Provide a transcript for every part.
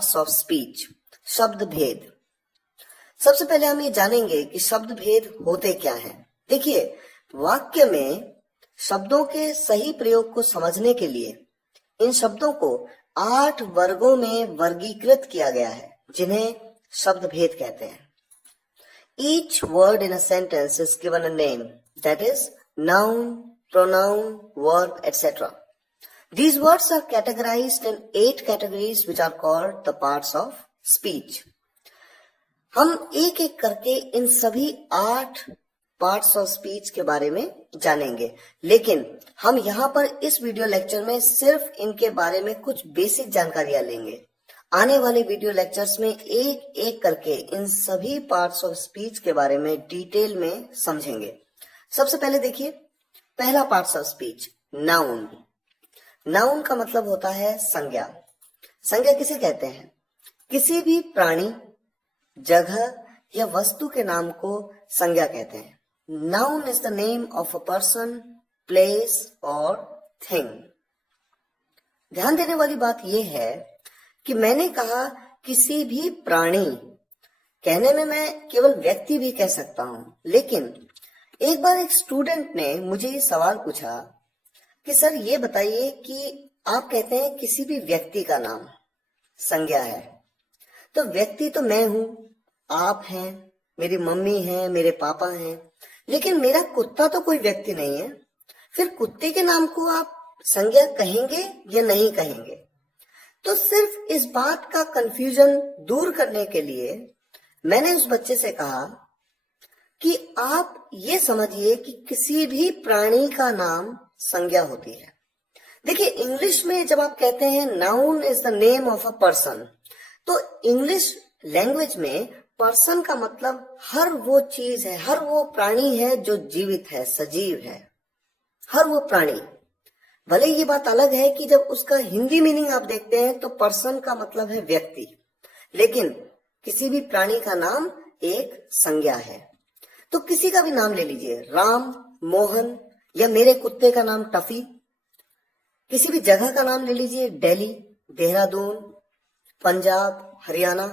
Parts of speech, शब्द भेद। सबसे पहले हम ये जानेंगे कि शब्द भेद होते क्या हैं। देखिए, वाक्य में शब्दों के सही प्रयोग को समझने के लिए इन शब्दों को 8 वर्गों में वर्गीकृत किया गया है, जिन्हें शब्द भेद कहते हैं। Each word in a sentence is given a name, that is, noun, pronoun, verb, etc. These words are categorized in 8 categories which are called the parts of speech. हम एक एक करके इन सभी 8 पार्ट्स ऑफ स्पीच के बारे में जानेंगे, लेकिन हम यहाँ पर इस वीडियो लेक्चर में सिर्फ इनके बारे में कुछ बेसिक जानकारियां लेंगे। आने वाले वीडियो लेक्चर्स में एक एक करके इन सभी पार्ट्स ऑफ स्पीच के बारे में डिटेल में समझेंगे। सबसे पहले देखिए, पहला parts of speech, noun. Noun का मतलब होता है संज्ञा। संज्ञा किसे कहते हैं? किसी भी प्राणी, जगह या वस्तु के नाम को संज्ञा कहते हैं। Noun is the name of a person, place और थिंग। ध्यान देने वाली बात यह है कि मैंने कहा किसी भी प्राणी, कहने में मैं केवल व्यक्ति भी कह सकता हूं, लेकिन एक बार एक स्टूडेंट ने मुझे ये सवाल पूछा कि सर ये बताइए कि आप कहते हैं किसी भी व्यक्ति का नाम संज्ञा है, तो व्यक्ति तो मैं हूं, आप हैं, मेरी मम्मी है, मेरे पापा हैं, लेकिन मेरा कुत्ता तो कोई व्यक्ति नहीं है। फिर कुत्ते के नाम को आप संज्ञा कहेंगे या नहीं कहेंगे? तो सिर्फ इस बात का कंफ्यूजन दूर करने के लिए मैंने उस बच्चे से कहा कि आप ये समझिए कि किसी भी प्राणी का नाम संज्ञा होती है। देखिए, इंग्लिश में जब आप कहते हैं noun is the name of a person, तो इंग्लिश लैंग्वेज में पर्सन का मतलब हर वो चीज है, हर वो प्राणी है जो जीवित है, सजीव है, हर वो प्राणी। भले ये बात अलग है कि जब उसका हिंदी मीनिंग आप देखते हैं तो पर्सन का मतलब है व्यक्ति, लेकिन किसी भी प्राणी का नाम एक संज्ञा है। तो किसी का भी नाम ले लीजिए, राम, मोहन, या मेरे कुत्ते का नाम टफी। किसी भी जगह का नाम ले लीजिए, दिल्ली, देहरादून, पंजाब, हरियाणा,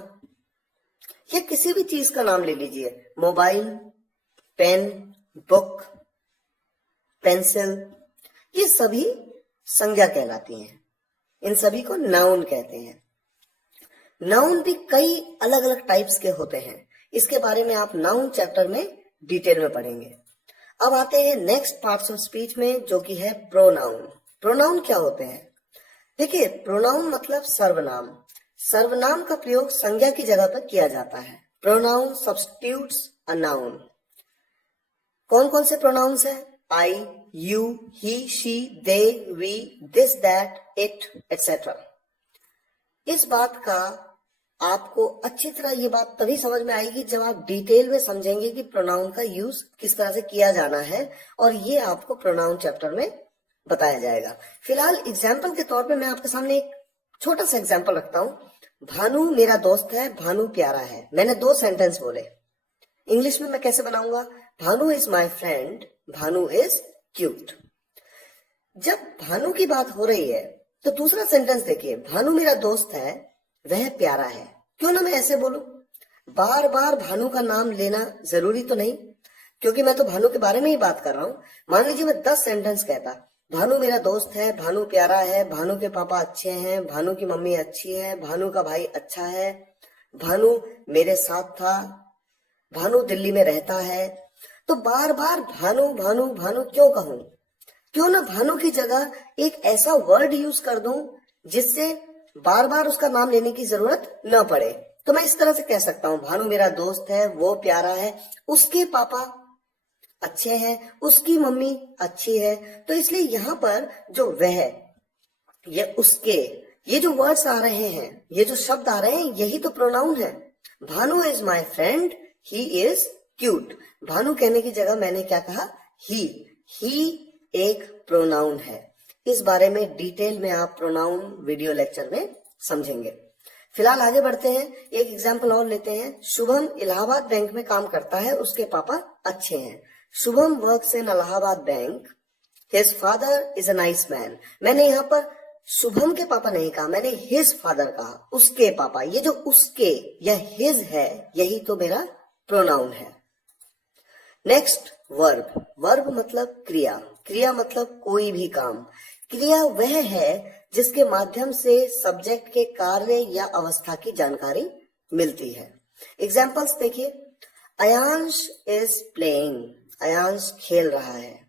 या किसी भी चीज का नाम ले लीजिए, मोबाइल, पेन, बुक, पेंसिल, ये सभी संज्ञा कहलाती हैं। इन सभी को नाउन कहते हैं। नाउन भी कई अलग अलग टाइप्स के होते हैं, इसके बारे में आप नाउन चैप्टर में डिटेल में पढ़ेंगे। अब आते हैं नेक्स्ट पार्ट्स ऑफ स्पीच में, जो कि है प्रोनाउन। प्रोनाउन क्या होते हैं? देखिए, प्रोनाउन मतलब सर्वनाम। सर्वनाम का प्रयोग संज्ञा की जगह पर किया जाता है। Pronoun substitutes a noun. कौन कौन से प्रोनाउंस है? आई, you, he, she, they, we, this, that, it, etc. इस बात का आपको अच्छी तरह ये बात तभी समझ में आएगी जब आप डिटेल में समझेंगे कि प्रोनाउन का यूज किस तरह से किया जाना है, और ये आपको प्रोनाउन चैप्टर में बताया जाएगा। फिलहाल एग्जाम्पल के तौर पे मैं आपके सामने एक छोटा सा एग्जाम्पल रखता हूं। भानु मेरा दोस्त है, भानु प्यारा है। मैंने 2 सेंटेंस बोले। इंग्लिश में मैं कैसे बनाऊंगा? Bhanu is my friend, Bhanu is cute. जब भानु की बात हो रही है तो दूसरा सेंटेंस देखिए, भानु मेरा दोस्त है, वह प्यारा है। क्यों ना मैं ऐसे बोलूं? बार बार भानु का नाम लेना जरूरी तो नहीं, क्योंकि मैं तो भानु के बारे में ही बात कर रहा हूं। मान लीजिए मैं 10 सेंटेंस कहता, भानु मेरा दोस्त है, भानु प्यारा है, भानु के पापा अच्छे हैं, भानु की मम्मी अच्छी है, भानु का भाई अच्छा है, भानु मेरे साथ था, भानु दिल्ली में रहता है। तो बार बार भानु भानु भानु क्यों कहूं? क्यों ना भानु की जगह एक ऐसा वर्ड यूज कर दूं जिससे बार बार उसका नाम लेने की जरूरत न पड़े। तो मैं इस तरह से कह सकता हूं, भानु मेरा दोस्त है, वो प्यारा है, उसके पापा अच्छे हैं, उसकी मम्मी अच्छी है। तो इसलिए यहाँ पर जो वह, ये उसके, ये जो वर्ड्स आ रहे हैं, ये जो शब्द आ रहे हैं, यही तो प्रोनाउन है। Bhanu is my friend, he is cute. Bhanu कहने की जगह मैंने क्या कहा? ही एक प्रोनाउन है। इस बारे में डिटेल में आप प्रोनाउन वीडियो लेक्चर में समझेंगे। फिलहाल आगे बढ़ते हैं, एक एग्जांपल और लेते हैं। शुभम इलाहाबाद बैंक में काम करता है, उसके पापा अच्छे हैं। Shubham works in Allahabad bank, his father is a nice man. मैंने यहाँ पर शुभम के पापा नहीं कहा, मैंने हिज फादर कहा, उसके पापा। ये जो उसके या हिज है, यही तो मेरा प्रोनाउन है। Next verb. वर्ब मतलब क्रिया। क्रिया मतलब कोई भी काम। क्रिया वह है जिसके माध्यम से सब्जेक्ट के कार्य या अवस्था की जानकारी मिलती है। एग्जाम्पल्स देखिए, अयांश इज प्लेइंग, अयांश खेल रहा है।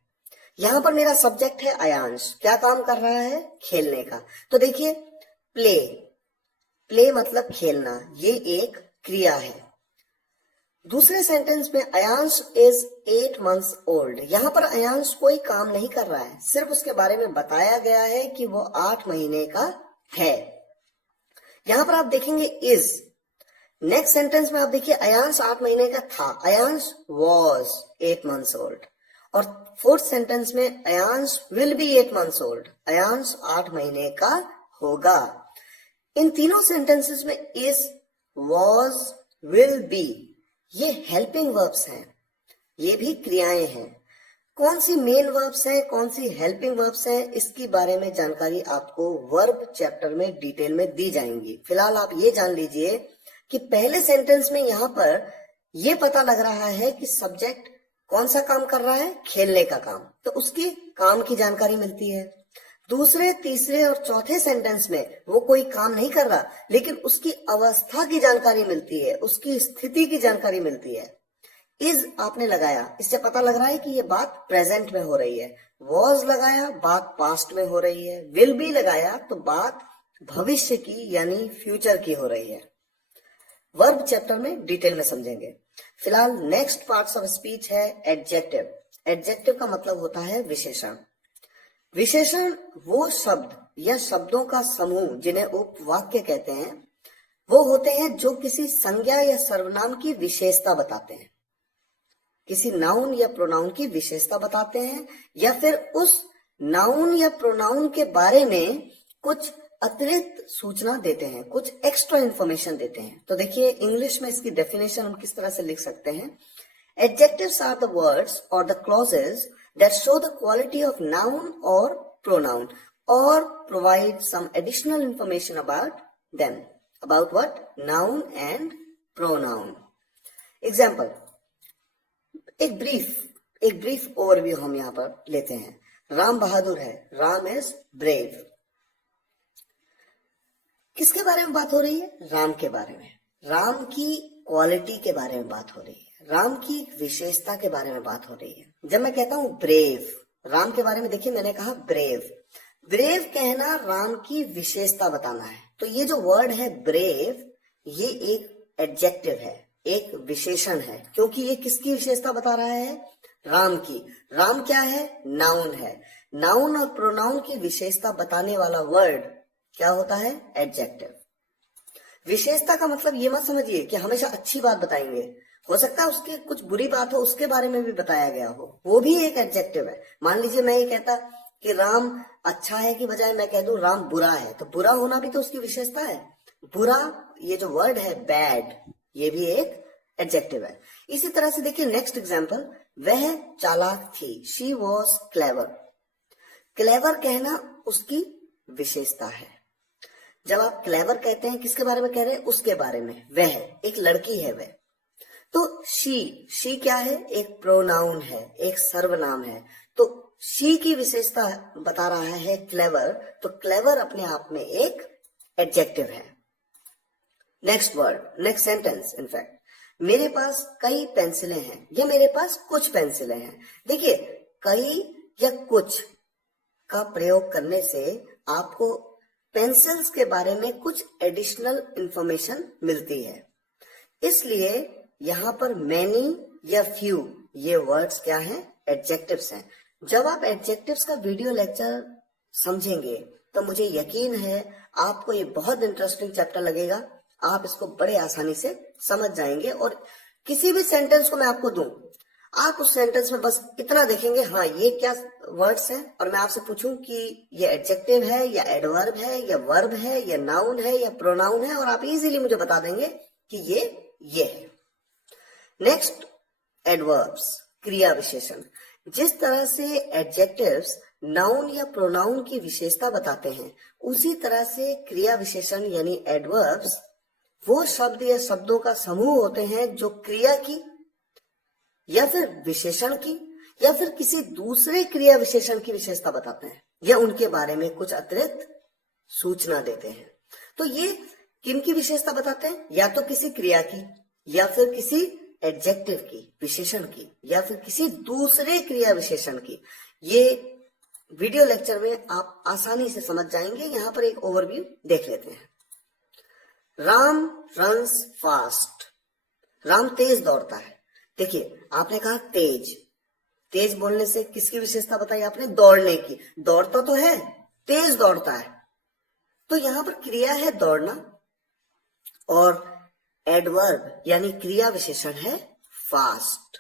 यहां पर मेरा सब्जेक्ट है अयांश, क्या काम कर रहा है, खेलने का। तो देखिए प्ले, प्ले मतलब खेलना, ये एक क्रिया है। दूसरे सेंटेंस में अयांश इज 8 months ओल्ड, यहां पर अयांश कोई काम नहीं कर रहा है, सिर्फ उसके बारे में बताया गया है कि वो 8 महीने का है। यहां पर आप देखेंगे इज। नेक्स्ट सेंटेंस में आप देखिए अयांश 8 महीने का था, अयांश वॉज 8 months ओल्ड। और फोर्थ सेंटेंस में Ayansh will be 8 months old, Ayansh 8 महीने का होगा। इन तीनों सेंटेंसेस में इज, वॉज, विल बी, ये हेल्पिंग वर्ब्स हैं, ये भी क्रियाएं हैं। कौन सी मेन वर्ब्स हैं, कौन सी हेल्पिंग वर्ब्स हैं, इसकी बारे में जानकारी आपको वर्ब चैप्टर में डिटेल में दी जाएंगी। फिलहाल आप ये जान लीजिए कि पहले सेंटेंस में यहां पर ये पता लग रहा है कि सब्जेक्ट कौन सा काम कर रहा है, खेलने का काम, तो उसके काम की जानकारी मिलती है। दूसरे, तीसरे और चौथे सेंटेंस में वो कोई काम नहीं कर रहा, लेकिन उसकी अवस्था की जानकारी मिलती है, उसकी स्थिति की जानकारी मिलती है। इज आपने लगाया, इससे पता लग रहा है कि ये बात प्रेजेंट में हो रही है। वॉज लगाया, बात पास्ट में हो रही है। विल बी लगाया तो बात भविष्य की यानी फ्यूचर की हो रही है। वर्ब चैप्टर में डिटेल में समझेंगे। फिलहाल नेक्स्ट पार्ट्स ऑफ स्पीच है एडजेक्टिव। एडजेक्टिव का मतलब होता है विशेषण। विशेषण वो शब्द या शब्दों का समूह जिन्हें उपवाक्य कहते हैं, वो होते हैं जो किसी संज्ञा या सर्वनाम की विशेषता बताते हैं, किसी नाउन या प्रोनाउन की विशेषता बताते हैं, या फिर उस नाउन या प्रोनाउन के बारे में कुछ अतिरिक्त सूचना देते हैं, कुछ एक्स्ट्रा इंफॉर्मेशन देते हैं। तो देखिए इंग्लिश में इसकी डेफिनेशन हम किस तरह से लिख सकते हैं। एडजेक्टिव्स आर द वर्ड्स और the clauses that show the quality of noun or pronoun or provide some additional information about them. About what? Noun and pronoun. Example, एक ब्रीफ ओवरव्यू हम यहां पर लेते हैं। राम बहादुर है, राम इज ब्रेव। किसके बारे में बात हो रही है? राम के बारे में। राम की क्वालिटी के बारे में बात हो रही है, राम की विशेषता के बारे में बात हो रही है। जब मैं कहता हूं ब्रेव, राम के बारे में देखिए मैंने कहा ब्रेव। ब्रेव कहना राम की विशेषता बताना है। तो ये जो वर्ड है ब्रेव, ये एक एडजेक्टिव है, एक विशेषण है, क्योंकि ये किसकी विशेषता बता रहा है? राम की। राम क्या है? नाउन है। नाउन और प्रोनाउन की विशेषता बताने वाला वर्ड क्या होता है? एडजेक्टिव। विशेषता का मतलब ये मत समझिए कि हमेशा अच्छी बात बताएंगे, हो सकता है उसके कुछ बुरी बात हो, उसके बारे में भी बताया गया हो, वो भी एक एडजेक्टिव है। मान लीजिए मैं ये कहता कि राम अच्छा है की बजाय मैं कह दूं राम बुरा है, तो बुरा होना भी तो उसकी विशेषता है। बुरा, ये जो वर्ड है बैड, ये भी एक एडजेक्टिव है। इसी तरह से देखिए नेक्स्ट एग्जाम्पल, वह चालाक थी, शी वॉज क्लेवर। क्लेवर कहना उसकी विशेषता है। जब आप क्लेवर कहते हैं किसके बारे में कह रहे हैं? उसके बारे में। वह एक लड़की है वह। तो शी क्या है? एक प्रोनाउन है, एक सर्वनाम है। तो शी की विशेषता बता रहा है क्लेवर, तो क्लेवर अपने आप में एक एडजेक्टिव है। Next word, next sentence, in fact, मेरे पास कई पेंसिलें हैं या मेरे पास कुछ पेंसिलें हैं। देखिए कई या कुछ का प्रयोग करने से आपको पेंसिल्स के बारे में कुछ एडिशनल इंफॉर्मेशन मिलती है। इसलिए यहां पर मैनी या फ्यू, ये वर्ड्स क्या हैं? एडजेक्टिव्स हैं। जब आप एडजेक्टिव्स का वीडियो लेक्चर समझेंगे तो मुझे यकीन है आपको ये बहुत इंटरेस्टिंग चैप्टर लगेगा। आप इसको बड़े आसानी से समझ जाएंगे, और किसी भी सेंटेंस को मैं आपको दूं, आप उस सेंटेंस में बस इतना देखेंगे, हाँ ये क्या वर्ड्स हैं, और मैं आपसे पूछूं कि ये एडजेक्टिव है या एडवर्ब है या वर्ब है या नाउन है या प्रोनाउन है, और आप इजीली मुझे बता देंगे कि ये है। नेक्स्ट, एडवर्ब्स, क्रिया विशेषण। जिस तरह से एडजेक्टिव्स नाउन या प्रोनाउन की विशेषता बताते हैं, उसी तरह से क्रिया विशेषण यानी एडवर्ब्स वो शब्द या शब्दों का समूह होते हैं जो क्रिया की या फिर विशेषण की या फिर किसी दूसरे क्रिया विशेषण की विशेषता बताते हैं या उनके बारे में कुछ अतिरिक्त सूचना देते हैं। तो ये किन की विशेषता बताते हैं? या तो किसी क्रिया की या फिर किसी एडजेक्टिव की, विशेषण की, या फिर किसी दूसरे क्रिया विशेषण की। ये वीडियो लेक्चर में आप आसानी से समझ जाएंगे। यहां पर एक ओवरव्यू देख लेते हैं। राम रन्स फास्ट, राम तेज दौड़ता है। देखिए आपने कहा तेज, तेज बोलने से किसकी विशेषता बताई आपने? दौड़ने की। दौड़ता तो है, तेज दौड़ता है, तो यहां पर क्रिया है दौड़ना और एडवर्ब यानी क्रिया विशेषण है फास्ट।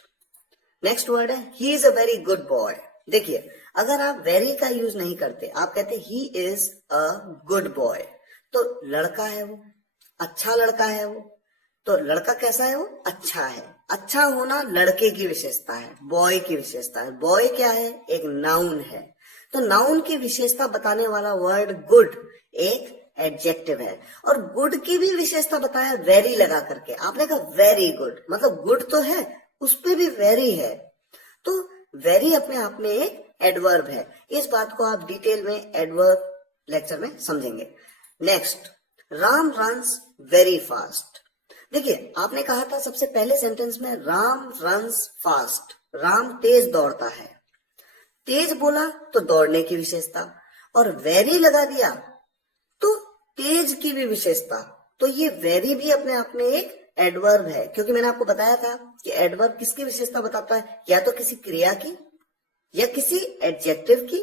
नेक्स्ट वर्ड है he is a very good boy. देखिए अगर आप वेरी का यूज नहीं करते, आप कहते he is a good boy, तो लड़का है वो, अच्छा लड़का है वो। तो लड़का कैसा है? वो अच्छा है। अच्छा होना लड़के की विशेषता है, बॉय की विशेषता है। बॉय क्या है? एक नाउन है। तो नाउन की विशेषता बताने वाला वर्ड गुड एक एडजेक्टिव है और गुड की भी विशेषता बताया वेरी लगा करके। आपने कहा वेरी गुड, मतलब गुड तो है, उस पे भी वेरी है, तो वेरी अपने आप में एक एडवर्ब है। इस बात को आप डिटेल में एडवर्ब लेक्चर में समझेंगे। Next, Ram runs very fast. देखिए आपने कहा था सबसे पहले सेंटेंस में राम रन्स फास्ट, राम तेज दौड़ता है। तेज बोला तो दौड़ने की विशेषता, और वेरी लगा दिया तो तेज की भी विशेषता। तो ये वेरी भी अपने आप में एक एडवर्ब है, क्योंकि मैंने आपको बताया था कि एडवर्ब किसकी विशेषता बताता है? या तो किसी क्रिया की या किसी एडजेक्टिव की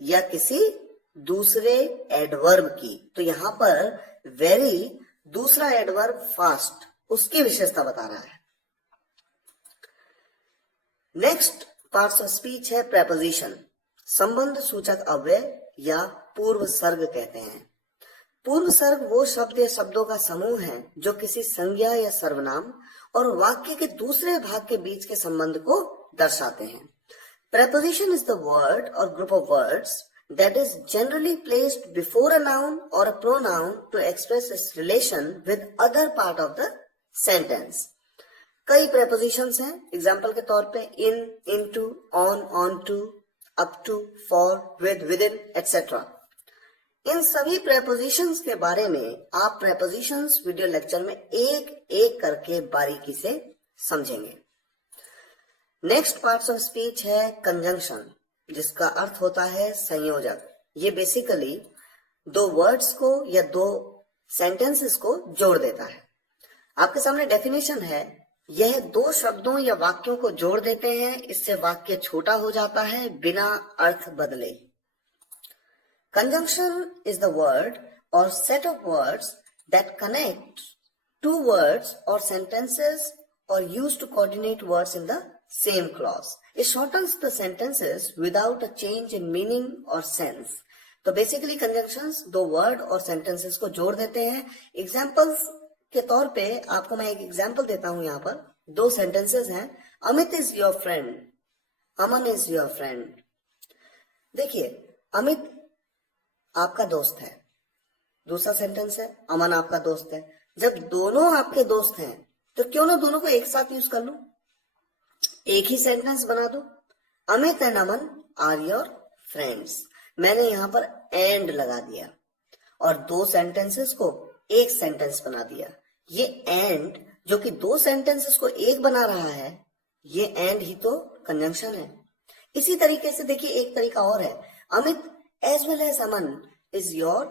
या किसी दूसरे एडवर्ब की। तो यहां पर वेरी दूसरा एडवर्ब फास्ट, उसकी विशेषता बता रहा है। नेक्स्ट पार्ट्स ऑफ स्पीच है प्रेपोजिशन, संबंध सूचक अव्यय या पूर्व सर्ग कहते हैं। पूर्व सर्ग वो शब्द या शब्दों का समूह है जो किसी संज्ञा या सर्वनाम और वाक्य के दूसरे भाग के बीच के संबंध को दर्शाते हैं। Preposition is the word or group of words that is generally placed before a noun or a pronoun to express its relation with other part of the sentence. कई prepositions हैं, एग्जाम्पल के तौर पे in, into, on, onto, up to, for, with, within, etc. इन सभी prepositions के बारे में आप prepositions वीडियो लेक्चर में एक एक करके बारीकी से समझेंगे। नेक्स्ट पार्ट्स ऑफ स्पीच है कंजंक्शन, जिसका अर्थ होता है संयोजक। ये बेसिकली दो वर्ड्स को या दो सेंटेंसेस को जोड़ देता है। आपके सामने डेफिनेशन है, यह दो शब्दों या वाक्यों को जोड़ देते हैं, इससे वाक्य छोटा हो जाता है बिना अर्थ बदले। Conjunction is the word or set of words that connect two words or sentences or used to coordinate words in the same clause. It shortens the sentences without a change in meaning or sense. तो basically conjunctions दो word और sentences को जोड़ देते हैं। Examples के तौर पे आपको मैं एक एग्जाम्पल देता हूं। यहाँ पर दो सेंटेंसेस हैं, Amit is your friend, Aman is your friend. देखिए अमित आपका दोस्त है, दूसरा सेंटेंस है अमन आपका दोस्त है। जब दोनों आपके दोस्त हैं तो क्यों ना दोनों को एक साथ यूज कर लूं, एक ही सेंटेंस बना दो, Amit and Aman are your friends. मैंने यहां पर एंड लगा दिया और दो सेंटेंसेस को एक सेंटेंस बना दिया। ये एंड जो कि दो सेंटेंसेस को एक बना रहा है, ये एंड ही तो कंजंक्शन है। इसी तरीके से देखिए एक तरीका और है, Amit as well as Aman is your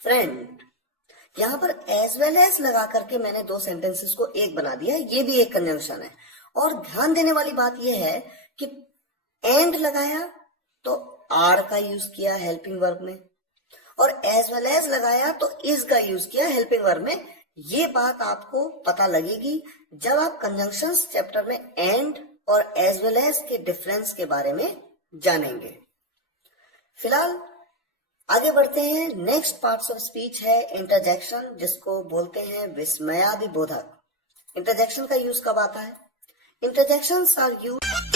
friend. यहां पर एज वेल एज लगा करके मैंने दो सेंटेंसेस को एक बना दिया, ये भी एक कंजंक्शन है। और ध्यान देने वाली बात यह है कि एंड लगाया तो आर का यूज किया हेल्पिंग वर्ब में, और एज वेल एज लगाया तो इज का यूज किया हेल्पिंग वर्ब में। ये बात आपको पता लगेगी जब आप कंजंक्शंस चैप्टर में एंड और एज वेल एज के डिफरेंस के बारे में जानेंगे। फिलहाल आगे बढ़ते हैं। नेक्स्ट पार्ट्स ऑफ स्पीच है इंटरजेक्शन, जिसको बोलते हैं विस्मयादिबोधक। इंटरजेक्शन का यूज कब आता है? Interjections are used